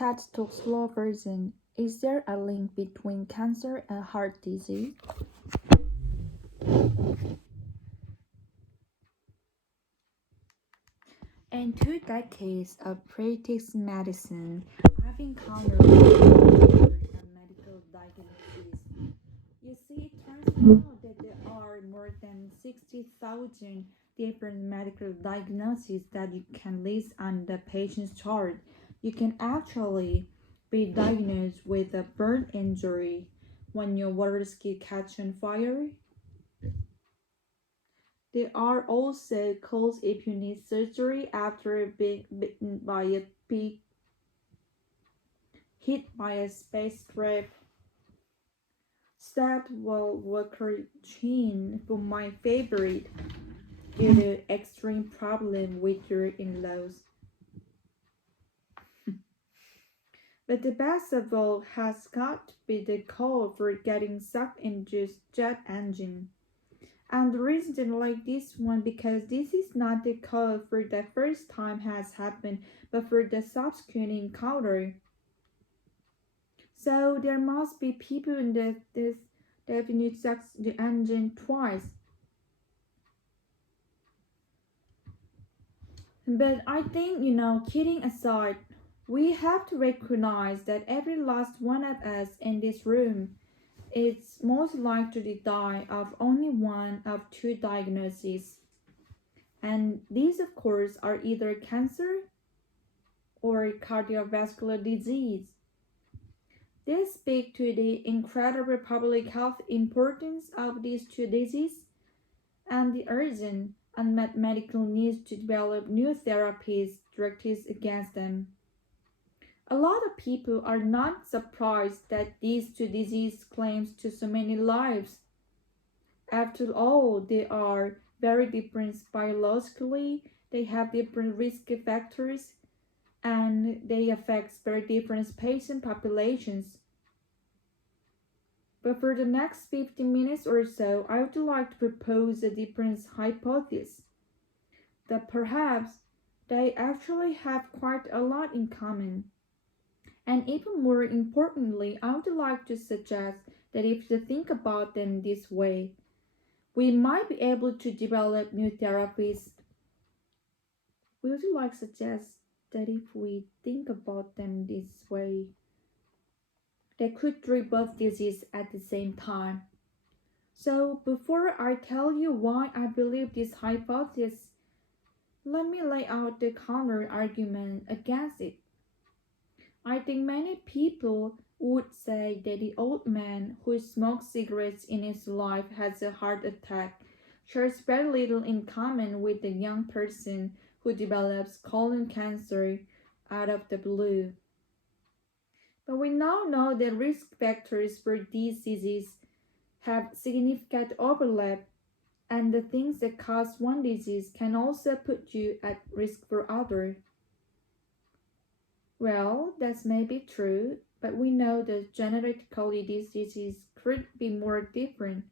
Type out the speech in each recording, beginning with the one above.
Let's talk slow version. Is there a link between cancer and heart disease? In 2 decades of practice medicine, I've encountered a medical diagnosis. You see, it turns out that there are more than 60,000 different medical diagnoses that you can list on the patient's chart. You can actually be diagnosed with a burn injury when your water ski catch on fire. There are also calls if you need surgery after being bitten by a bee, hit by a spacecraft. That Walker chain for my favorite due to extreme problem with your in-laws. But the best of all has got to be the call for getting sucked into jet engine. And the reason I like this one because this is not the call for the first time has happened, but for the subsequent encounter. So there must be people in this definite sucks the engine twice. But I think, kidding aside, we have to recognize that every last one of us in this room is most likely to die of only one of two diagnoses. And these, of course, are either cancer or cardiovascular disease. This speaks to the incredible public health importance of these two diseases and the urgent unmet medical needs to develop new therapies directed against them. A lot of people are not surprised that these two diseases claims to so many lives. After all, they are very different biologically, they have different risk factors, and they affect very different patient populations. But for the next 15 minutes or so, I would like to propose a different hypothesis that perhaps they actually have quite a lot in common. And even more importantly, I would like to suggest that if you think about them this way, we might be able to develop new therapies. We would like to suggest that if we think about them this way, they could treat both diseases at the same time. So before I tell you why I believe this hypothesis, let me lay out the counter argument against it. I think many people would say that the old man who smoked cigarettes in his life has a heart attack shares very little in common with the young person who develops colon cancer out of the blue. But we now know that risk factors for these diseases have significant overlap, and the things that cause one disease can also put you at risk for other. Well, that may be true, but we know that genetically these diseases could be more different.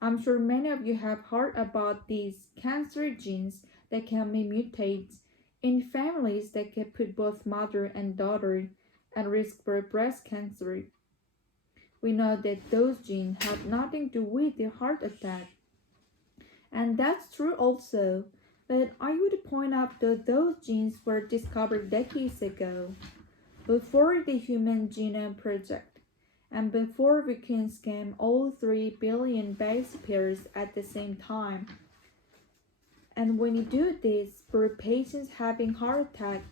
I'm sure many of you have heard about these cancer genes that can be mutated in families that can put both mother and daughter at risk for breast cancer. We know that those genes have nothing to do with the heart attack. And that's true also. But I would point out that those genes were discovered decades ago, before the Human Genome Project, and before we can scan all 3 billion base pairs at the same time. And when you do this for patients having heart attack,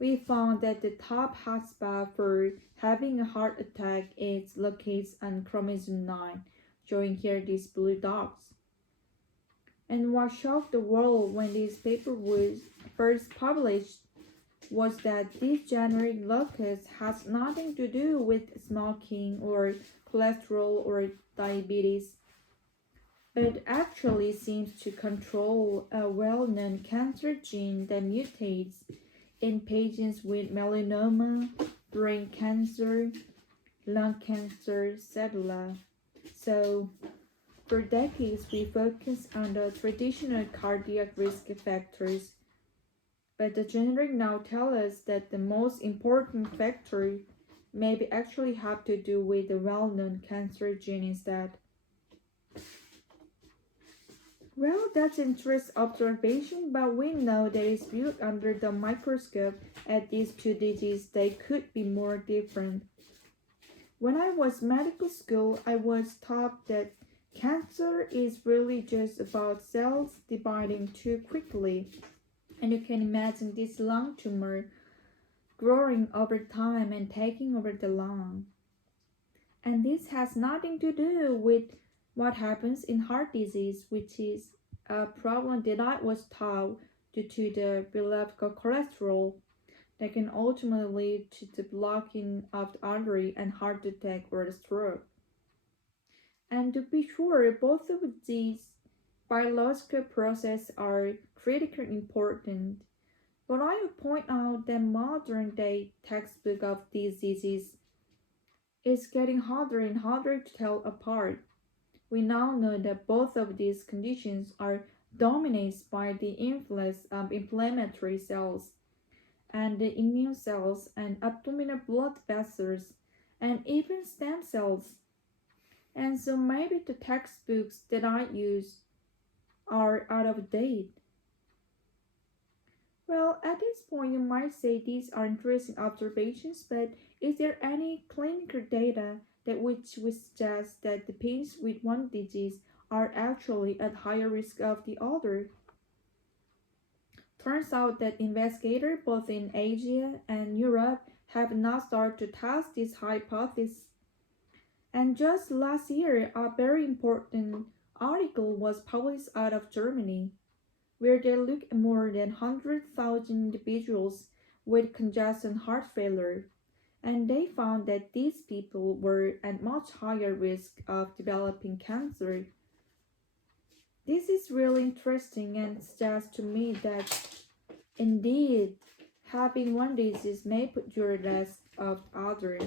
we found that the top hotspot for having a heart attack is located on chromosome 9, showing here these blue dots. And what shocked the world when this paper was first published was that this genetic locus has nothing to do with smoking or cholesterol or diabetes, but actually seems to control a well-known cancer gene that mutates in patients with melanoma, brain cancer, lung cancer, etc. So, for decades, we focused on the traditional cardiac risk factors, But the generic now tell us that the most important factor maybe actually have to do with the well-known cancer gene instead. Well, that's interesting observation, but we know that it's viewed under the microscope at these two diseases they could be more different. When I was medical school, I was taught that cancer is really just about cells dividing too quickly. And you can imagine this lung tumor growing over time and taking over the lung. And this has nothing to do with what happens in heart disease, which is a problem that I was taught due to the beloved cholesterol that can ultimately lead to the blocking of the artery and heart attack or a stroke. And to be sure, both of these biological processes are critically important. But I would point out that modern day textbook of these diseases is getting harder and harder to tell apart. We now know that both of these conditions are dominated by the influx of inflammatory cells and the immune cells and abdominal blood vessels and even stem cells. And so maybe the textbooks that I use are out of date. Well, at this point, you might say these are interesting observations, but is there any clinical data that would suggest that the patients with one disease are actually at higher risk of the other? Turns out that investigators both in Asia and Europe have now started to test this hypothesis. And just last year, a very important article was published out of Germany where they looked at more than 100,000 individuals with congestive heart failure, and they found that these people were at much higher risk of developing cancer. This is really interesting and suggests to me that indeed having one disease may put you at risk of other.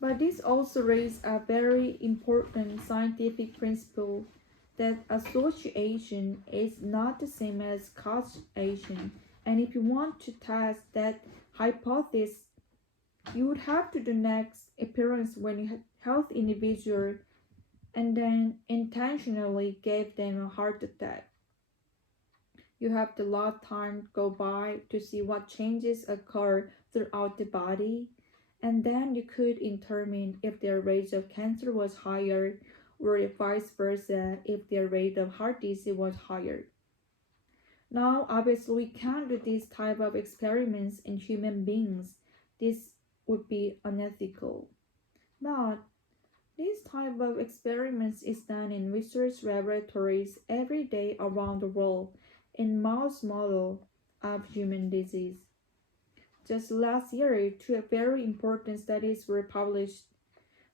But this also raises a very important scientific principle that association is not the same as causation. And if you want to test that hypothesis, you would have to do next appearance when you health individual and then intentionally gave them a heart attack. You have to let time go by to see what changes occur throughout the body, and then you could determine if their rate of cancer was higher or if vice versa, if their rate of heart disease was higher. Now, obviously, we can't do this type of experiments in human beings. This would be unethical. But this type of experiments is done in research laboratories every day around the world in mouse model of human disease. Just last year, two very important studies were published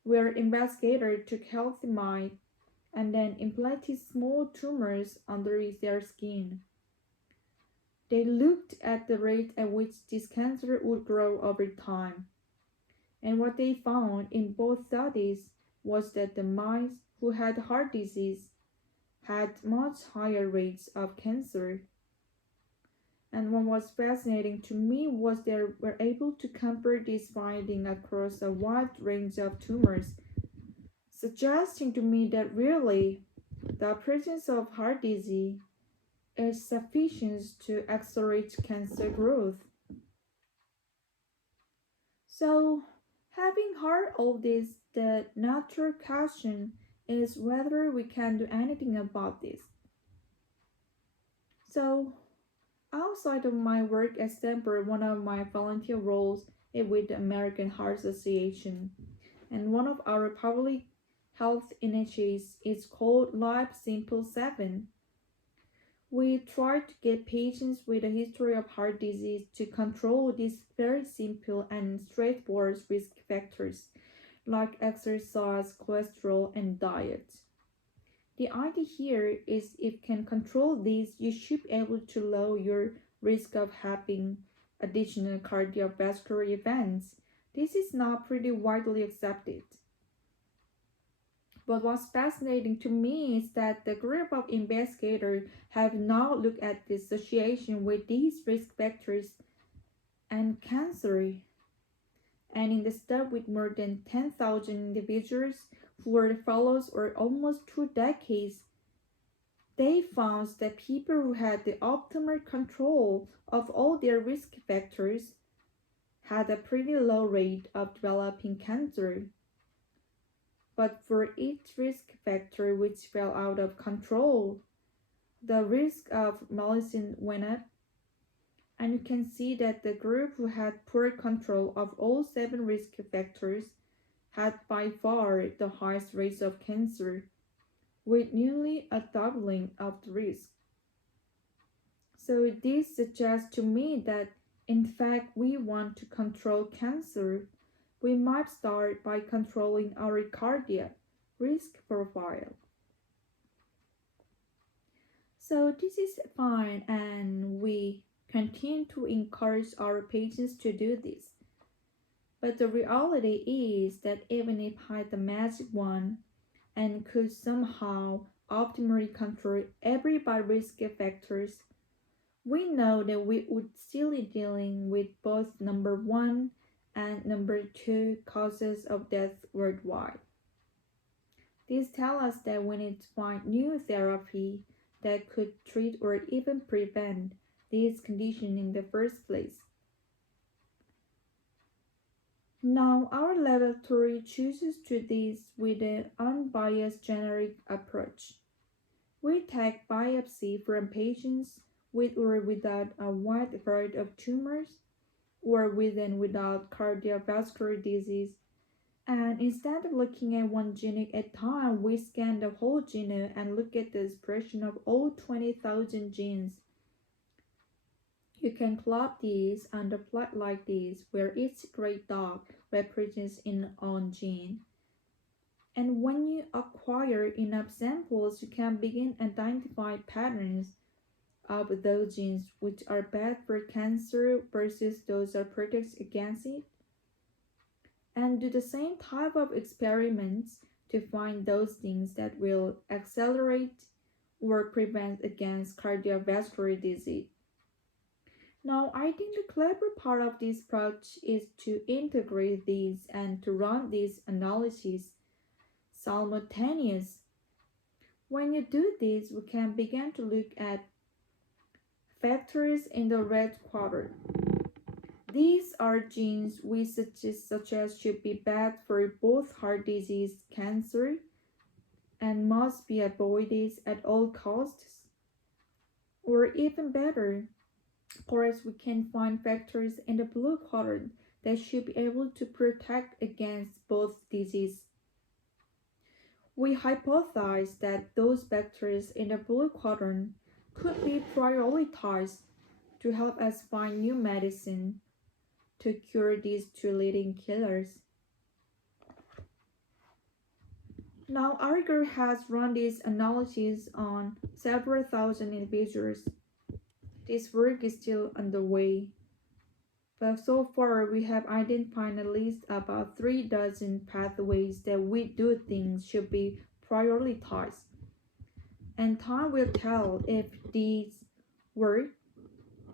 where investigators took healthy mice and then implanted small tumors under their skin. They looked at the rate at which this cancer would grow over time. And what they found in both studies was that the mice who had heart disease had much higher rates of cancer. And what was fascinating to me was they were able to compare this finding across a wide range of tumors, suggesting to me that really the presence of heart disease is sufficient to accelerate cancer growth. So, having heard all this, the natural question is whether we can do anything about this. So, outside of my work as temper, one of my volunteer roles is with the American Heart Association, and one of our public health initiatives is called Life Simple 7. We try to get patients with a history of heart disease to control these very simple and straightforward risk factors like exercise, cholesterol, and diet. The idea here is if you can control these, you should be able to lower your risk of having additional cardiovascular events. This is now pretty widely accepted. But what's fascinating to me is that the group of investigators have now looked at the association with these risk factors and cancer. And in the study with more than 10,000 individuals who were followed for almost 2 decades, they found that people who had the optimal control of all their risk factors had a pretty low rate of developing cancer. But for each risk factor which fell out of control, the risk of malignancy went up, and you can see that the group who had poor control of all 7 risk factors had by far the highest rates of cancer, with nearly a doubling of the risk. So this suggests to me that in fact we want to control cancer. We might start by controlling our cardiac risk profile. So this is fine, and we continue to encourage our patients to do this. But the reality is that even if I had the magic wand and could somehow optimally control every risk factors, we know that we would still be dealing with both number 1 and number 2 causes of death worldwide. This tells us that we need to find new therapy that could treat or even prevent this condition in the first place. Now, our laboratory chooses to do this with an unbiased generic approach. We take biopsy from patients with or without a wide variety of tumors, or with and without cardiovascular disease, and instead of looking at one gene at a time, we scan the whole genome and look at the expression of all 20,000 genes. You can plot these on the plot like this, where each gray dot represents its own gene. And when you acquire enough samples, you can begin identifying patterns of those genes which are bad for cancer versus those are protected against it, and do the same type of experiments to find those things that will accelerate or prevent against cardiovascular disease. Now, I think the clever part of this approach is to integrate these and to run these analyses simultaneously. When you do this, we can begin to look at factors in the red quadrant. These are genes we suggest should be bad for both heart disease, cancer, and must be avoided at all costs. Or even better, of course, we can find factors in the blue quadrant that should be able to protect against both diseases. We hypothesize that those factors in the blue quadrant could be prioritized to help us find new medicine to cure these 2 leading killers. Now, our group has run these analyses on several thousand individuals. This work is still underway, but so far we have identified at least about 3 dozen pathways that we do think should be prioritized. And time will tell if these work,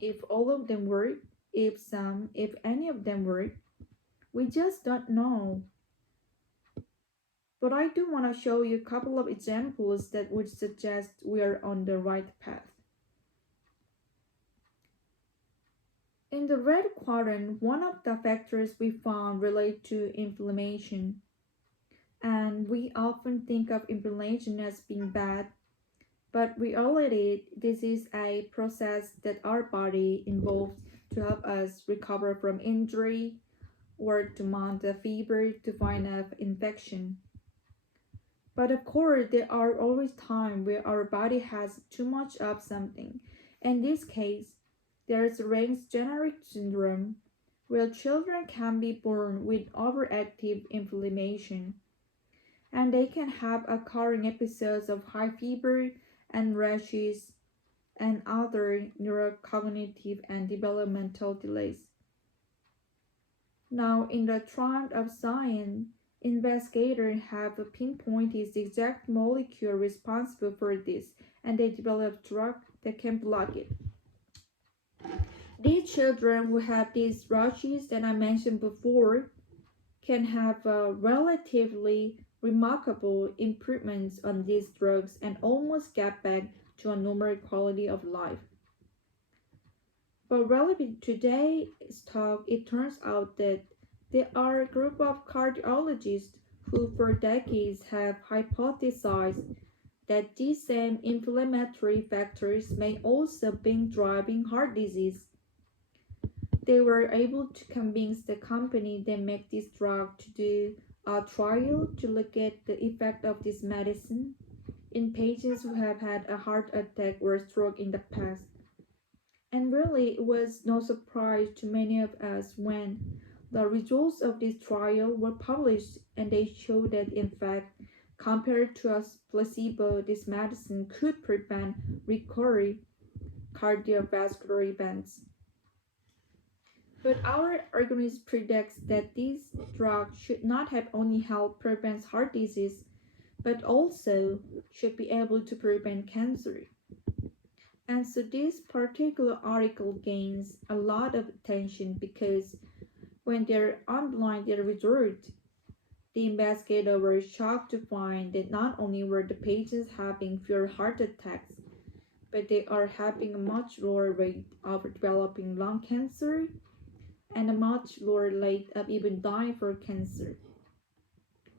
if all of them work, if any of them work. We just don't know. But I do want to show you a couple of examples that would suggest we are on the right path. In the red quadrant, one of the factors we found relate to inflammation. And we often think of inflammation as being bad, but reality, this is a process that our body involves to help us recover from injury or to mount a fever to fight off infection. But of course, there are always times where our body has too much of something. In this case, there is Ray's generic syndrome, where children can be born with overactive inflammation, and they can have occurring episodes of high fever and rashes and other neurocognitive and developmental delays. Now, in the triumph of science, Investigators have pinpointed the exact molecule responsible for this, and they developed a drug that can block it. These children who have these rashes that I mentioned before can have relatively remarkable improvements on these drugs and almost get back to a normal quality of life. But relevant to today's talk, it turns out that there are a group of cardiologists who for decades have hypothesized that these same inflammatory factors may also be driving heart disease. They were able to convince the company that make this drug to do a trial to look at the effect of this medicine in patients who have had a heart attack or stroke in the past. And really, it was no surprise to many of us when the results of this trial were published and they showed that, in fact, compared to a placebo, this medicine could prevent recurring cardiovascular events. But our organism predicts that these drugs should not have only helped prevent heart disease, but also should be able to prevent cancer. And so this particular article gains a lot of attention because when they unblind their results, the investigators were shocked to find that not only were the patients having fewer heart attacks, but they are having a much lower rate of developing lung cancer and a much lower rate of even dying for cancer.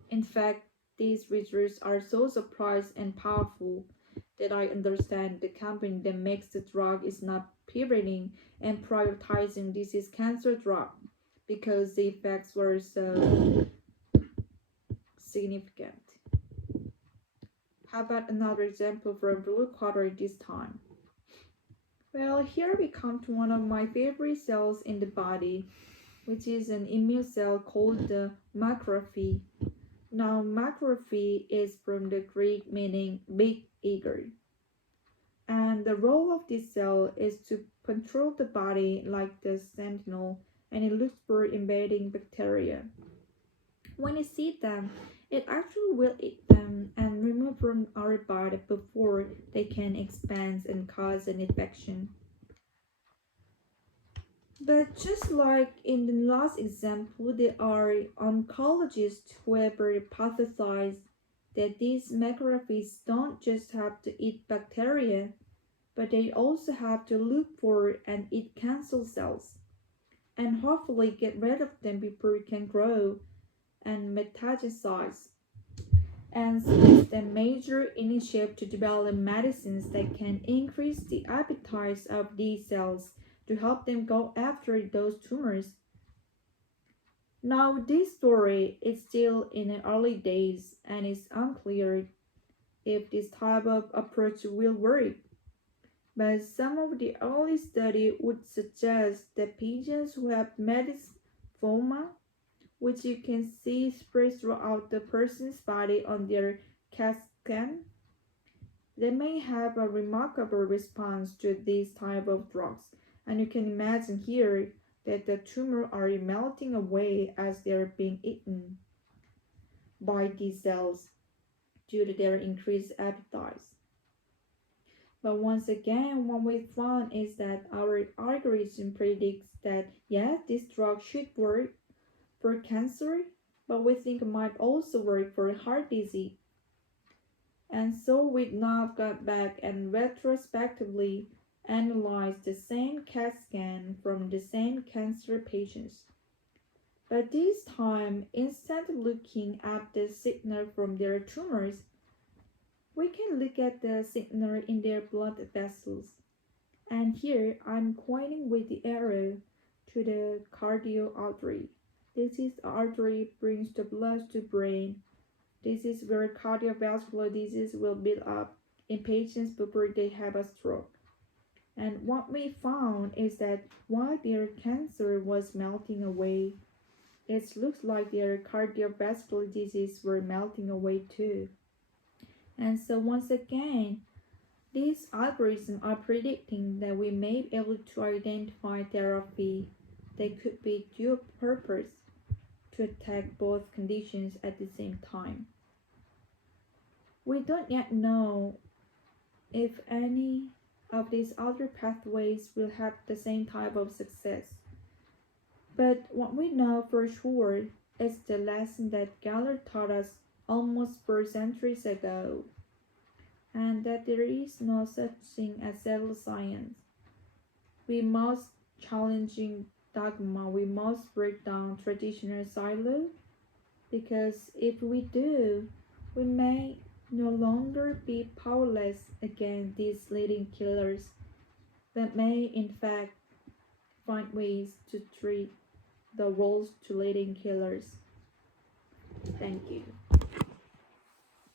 In fact, these results are so surprising and powerful that I understand the company that makes the drug is not pivoting and prioritizing this is cancer drug because the effects were so significant. How about another example from blue quarter this time? Well, here we come to one of my favorite cells in the body, which is an immune cell called the macrophage. Now, macrophage is from the Greek meaning big eager. And the role of this cell is to control the body like the sentinel, and it looks for invading bacteria. When it sees them, it actually will eat them and remove from our body before they can expand and cause an infection. But just like in the last example, there are oncologists who have hypothesized that these macrophages don't just have to eat bacteria, but they also have to look for and eat cancer cells, and hopefully get rid of them before it can grow and metastasize. And so it's the major initiative to develop medicines that can increase the appetite of these cells to help them go after those tumors. Now, this story is still in the early days and it's unclear if this type of approach will work. But some of the early study would suggest that patients who have metasthoma, which you can see spread throughout the person's body on their CAT scan, they may have a remarkable response to these type of drugs. And you can imagine here that the tumor are melting away as they are being eaten by these cells due to their increased appetite. But once again, what we found is that our algorithm predicts that yes, this drug should work for cancer, but we think it might also work for heart disease. And so we now got back and retrospectively analyzed the same CAT scan from the same cancer patients. But this time, instead of looking at the signal from their tumors, we can look at the signal in their blood vessels. And here I'm pointing with the arrow to the cardio artery. This is the artery brings the blood to brain. This is where cardiovascular disease will build up in patients before they have a stroke. And what we found is that while their cancer was melting away, it looks like their cardiovascular disease were melting away too. And so once again, these algorithms are predicting that we may be able to identify therapy that could be dual purpose to attack both conditions at the same time. We don't yet know if any of these other pathways will have the same type of success. But what we know for sure is the lesson that Gellert taught us almost 4 centuries ago, and that there is no such thing as pseudoscience. We must challenging dogma, we must break down traditional silo, because if we do, we may no longer be powerless against these leading killers, but may in fact find ways to treat the roles to leading killers. Thank you.